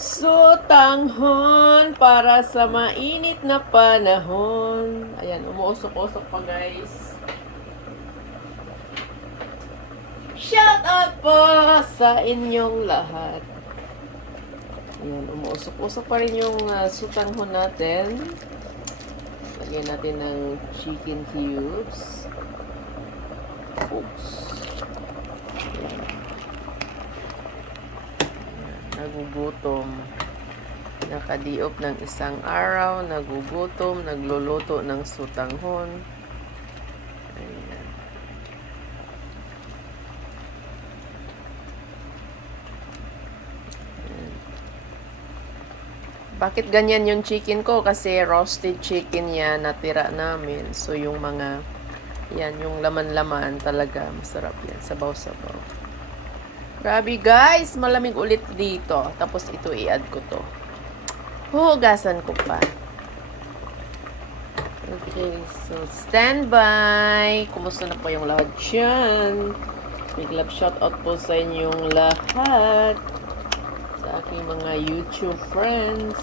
Sutanghon para sa mainit na panahon. Ayan, umuusok-usok pa guys. Shout out po sa inyong lahat. Ayan, umuusok-usok pa rin yung sutanghon natin. Lagyan natin ng chicken cubes. Oops. Nagugutom. Nakadiop ng isang araw, nagugutom, nagluluto ng sutanghon. Ayan. Ayan. Bakit ganyan yung chicken ko? Kasi roasted chicken yan, natira namin. So yung mga, yan, yung laman-laman talaga, masarap yan. Sabaw-sabaw. Grabe guys, malamig ulit dito. Tapos ito i-add ko to. Huhugasan ko pa. Okay, so stand by. Kumusta na po yung lahat dyan? Big love shoutout po sa inyong lahat. Sa aking mga YouTube friends.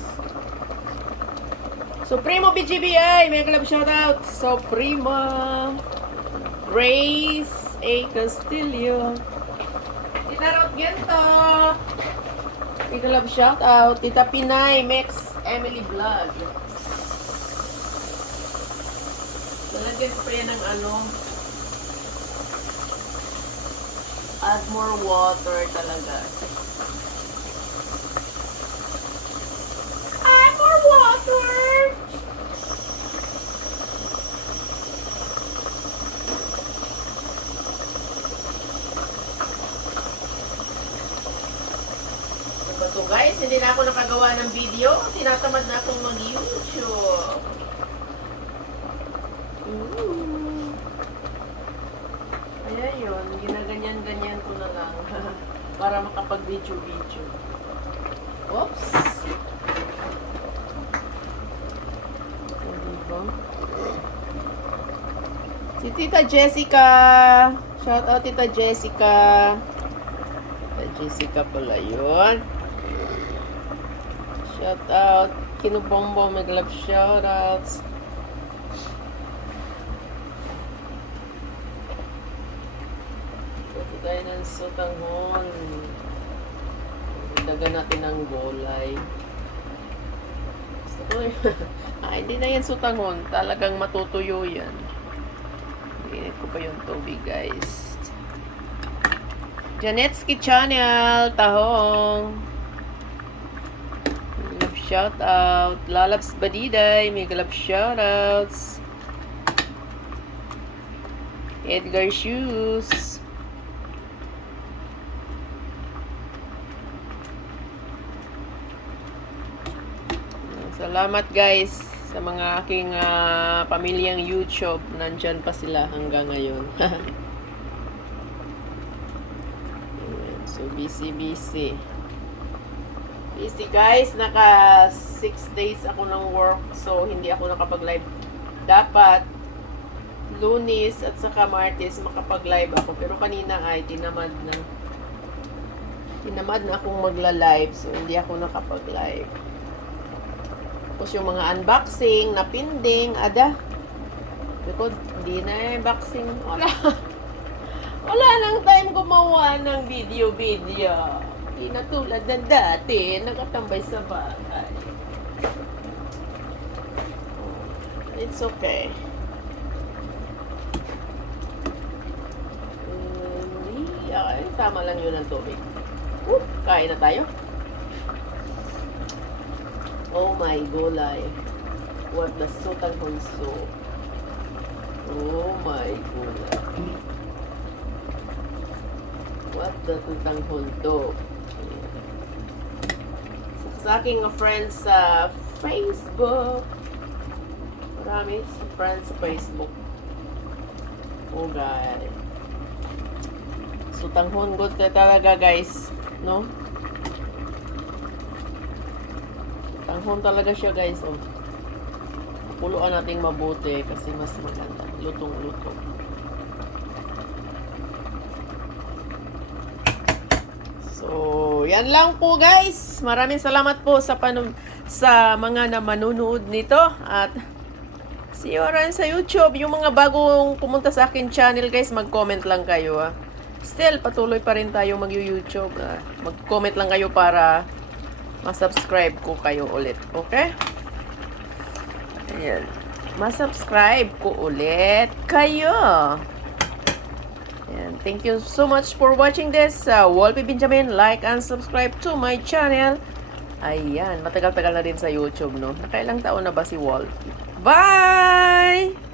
Supremo BGBI, big love shoutout. Supremo Grace A. Castillo. Tita Rot Gento. Big love shout out. Tita Pinay, Mex, Emily Vlog. Nalagyan ko pa yan ng add more water talaga. Add more water! So guys, hindi na ako nakagawa ng video. Tinatamad na akong mag-YouTube. Kaya yun, ginaganyan-ganyan ko na lang. Para makapag-video-video. Oops! Diba? Si Tita Jessica. Shout out Tita Jessica. Tita Jessica pala yun. Shout out. Kinubombo, may love shout outs. Ito tayo ng sutanghon. Dagan natin ng gulay. Gusto ko hindi na yan sutanghon. Talagang matutuyo yan. Init ko pa yung tubig guys. Janetsky Channel. Tahong. Shout out. Lalabs Badiday. May galap shout outs. Edgar Shoes. Salamat guys sa mga aking pamilyang YouTube. Nandyan pa sila hanggang ngayon. So busy. Busy guys, naka 6 days ako ng work, so hindi ako nakapag-live. Dapat Lunes at saka Martes makapag-live ako, pero kanina ay tinamad na akong magla-live, so hindi ako nakapag-live. Tapos yung mga unboxing na pending, because hindi na unboxing, wala nang time gumawa ng video. Hindi na tulad ng dati, nakatambay sa bahay. It's okay. Ay, tama lang yun ang tubig. Kain na tayo. Oh my gulay. What the sutanghon soup. Oh my gulay. What the sutanghon soup. Sa aking friends sa Facebook. Marami friends sa Facebook. Oh guys. Sutanghon good ka talaga guys. No? Sutanghon talaga siya guys. Oh. Puluan natin mabuti kasi mas maganda. Lutong-lutong. So, yan lang po guys. Maraming salamat po sa mga na manunood nito. At see you around sa YouTube. Yung mga bagong pumunta sa akin channel guys, mag-comment lang kayo ah. Still, patuloy pa rin tayo mag-YouTube. Mag-comment lang kayo para ma-subscribe ko kayo ulit. Okay? Ayan. Ma-subscribe ko ulit kayo. Ayan. Thank you so much for watching this. Wolfie Benjamin, like and subscribe to my channel. Ayan. Matagal-tagal na din sa YouTube, no? Nakailang taon na ba si Wolfie? Bye!